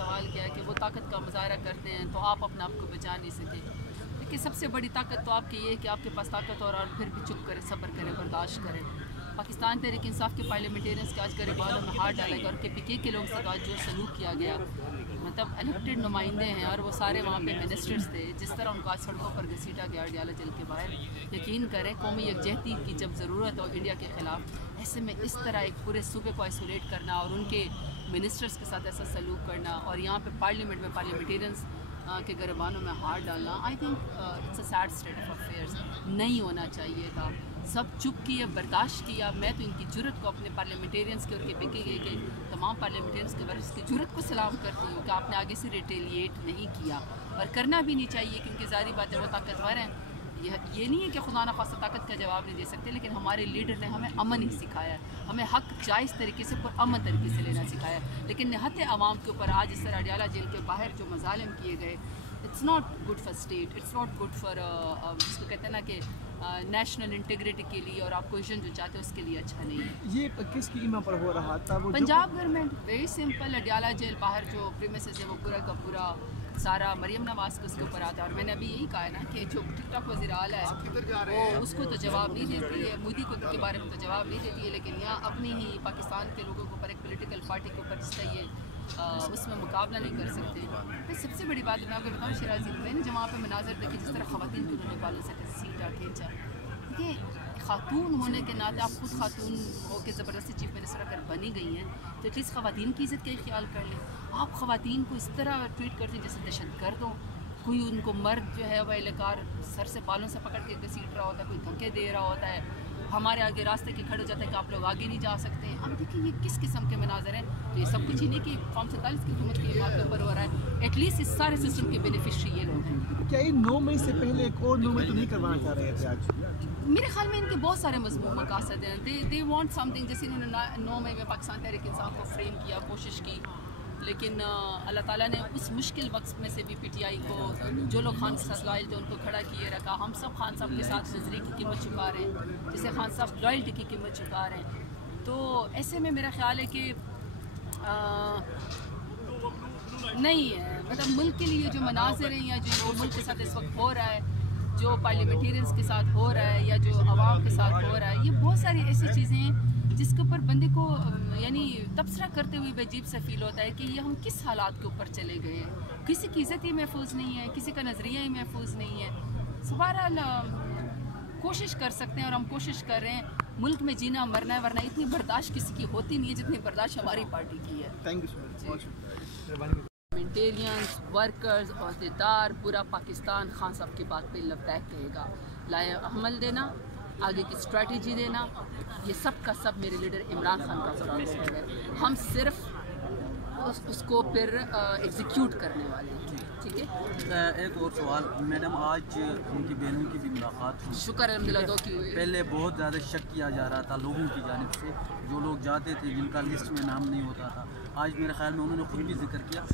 سوال کیا ہے کہ وہ طاقت کا مظاہرہ کرتے ہیں تو آپ اپنے آپ کو بچا نہیں سکے. کہ سب سے بڑی طاقت تو آپ کی یہ ہے کہ آپ کے پاس طاقت اور پھر بھی چپ کریں, صبر کریں, برداشت کریں. پاکستان تحریک انصاف کے پارلیمنٹیرینس کے آج غریبانوں میں ہاتھ ڈالا گیا اور KPK کے لوگوں سے آج جو سلوک کیا گیا, مطلب الیکٹڈ نمائندے ہیں اور وہ سارے وہاں پہ منسٹرز تھے, جس طرح ان کو آج سڑکوں پر گھسیٹا گیا ڈیالہ جل کے باہر. یقین کریں قومی یکجہتی کی جب ضرورت ہو انڈیا کے خلاف, ایسے میں اس طرح ایک پورے صوبے کو آئسولیٹ کرنا اور ان کے منسٹرز کے ساتھ ایسا سلوک کرنا اور یہاں پہ پارلیمنٹ میں پارلیمنٹیرینس کے گربانوں میں ہاتھ ڈالنا, I think it's a sad state of affairs. نہیں ہونا چاہیے تھا. سب چپ کیے, برداشت کیا. میں تو ان کی جرت کو اپنے پارلیمنٹیرینس کے اور KPK کے تمام پارلیمنٹیرینس کے ورکرز کی جرت کو سلام کرتی ہوں کہ آپ نے آگے سے ریٹیلیٹ نہیں کیا اور کرنا بھی نہیں چاہیے, کیونکہ ظاہری بات ہے وہ طاقتور ہیں. یہ نہیں ہے کہ خدا نخواستہ طاقت کا جواب نہیں دے سکتے, لیکن ہمارے لیڈر نے ہمیں امن ہی سکھایا ہے, ہمیں حق جائز طریقے سے پرامن طریقے سے لینا سکھایا ہے. لیکن نہت عوام کے اوپر آج اس طرح ڈیالہ جیل کے باہر جو مظالم کیے گئے, it's not good for state, it's not good for جس کو کہتے ہیں نا کہ نیشنل انٹیگریٹی کے لیے اور آپ پوزیشن جو چاہتے ہیں اس کے لیے اچھا نہیں ہے. یہ کس کی ایما پر ہو رہا تھا؟ Punjab government, very simple. Adiala jail باہر جو پریمیسز ہے وہ پورا کا پورا سارا مریم نواز کو اس کے اوپر آتا ہے. اور میں نے ابھی یہی کہا ہے نا کہ جو ٹک ٹاک وزیر اعلیٰ ہے وہ اس کو تو جواب نہیں دیتی ہے, مودی کو کے بارے میں تو جواب نہیں دیتی ہے, لیکن یہاں اپنی ہی پاکستان کے لوگوں کے اوپر ایک پولیٹیکل پارٹی کے اوپر جس کا یہ اس میں مقابلہ نہیں کر سکتے. سب سے بڑی بات میں آپ کو بتاؤں, شیرازی میں نے جو وہاں پہ مناظر دیکھے جس طرح خواتین کو انہوں نے بالوں سے سیٹا کھینچا, یہ خاتون ہونے کے ناطے آپ خود خاتون ہو کے زبردستی چیف منسٹر اگر بنی گئی ہیں تو ایٹ لیسٹ خواتین کی عزت کا ہی خیال کر لیں. آپ خواتین کو اس طرح ٹریٹ کرتے ہیں جیسے دہشت گرد ہو. کوئی ان کو مرد جو ہے وہ اہلکار سر سے بالوں سے پکڑ کے گھسیٹ رہا ہوتا ہے, کوئی دھکے دے رہا ہوتا ہے, ہمارے آگے راستے کے کھڑے ہو جاتے ہیں کہ آپ لوگ آگے نہیں جا سکتے. ہم دیکھیں یہ کس قسم کے مناظر ہیں. تو یہ سب کچھ ہی نہیں کہ فارم 47 کی حکومت کی بات کے اوپر ہو رہا ہے, ایٹ لیسٹ اس سارے سسٹم کے بینیفیشری یہ لوگ ہیں. کیا یہ 9 مئی سے پہلے ایک اور 9 مئی تو نہیں کروانا چاہ رہے تھے آج؟ میرے خیال میں ان کے بہت سارے مضمون مقاصد ہیں. دے وانٹ سم تھنگ, جیسے انہوں نے 9 مئی میں پاکستان تحریک انصاف کو فریم کیا, کوشش کی, لیکن اللہ تعالیٰ نے اس مشکل وقت میں سے بھی PTI کو جو لوگ خان کے ساتھ لائل تھے ان کو کھڑا کیے رکھا. ہم سب خان صاحب کے ساتھ نظری کی قیمت چکا رہے ہیں, جسے خان صاحب لائلٹی کی قیمت چکا رہے ہیں. تو ایسے میں میرا خیال ہے کہ نہیں ہے, مطلب ملک کے لیے جو مناظر ہیں یا جو ملک کے ساتھ اس وقت ہو رہا ہے, جو پارلیمنٹیرینس کے ساتھ ہو رہا ہے یا جو عوام کے ساتھ ہو رہا ہے, یہ بہت ساری ایسی چیزیں ہیں جس کے اوپر بندے کو یعنی تبصرہ کرتے ہوئے بھی عجیب سا فیل ہوتا ہے کہ یہ ہم کس حالات کے اوپر چلے گئے ہیں. کسی کی عزت ہی محفوظ نہیں ہے, کسی کا نظریہ ہی محفوظ نہیں ہے. بہرحال کوشش کر سکتے ہیں اور ہم کوشش کر رہے ہیں. ملک میں جینا مرنا ہے, ورنہ اتنی برداشت کسی کی ہوتی نہیں ہے جتنی برداشت ہماری پارٹی کی ہے. Thank you so much. Parliamentarians, workers, عہدیدار, پورا پاکستان خان صاحب کی بات پہ لبیک کہے گا. لائے عمل دینا, آگے کی اسٹریٹجی دینا, یہ سب کا سب میرے لیڈر عمران خان کا پروگرام ہے. ہم صرف اس کو پھر ایگزیکیوٹ کرنے والے ہیں. ٹھیک ہے. ایک اور سوال میڈم, آج ان کی بہنوں کی بھی ملاقات ہوئی, شکر الحمدللہ دو کی ہوئی. پہلے بہت زیادہ شک کیا جا رہا تھا لوگوں کی جانب سے, جو لوگ جاتے تھے جن کا لسٹ میں نام نہیں ہوتا تھا. آج میرے خیال میں انہوں نے خود بھی ذکر کیا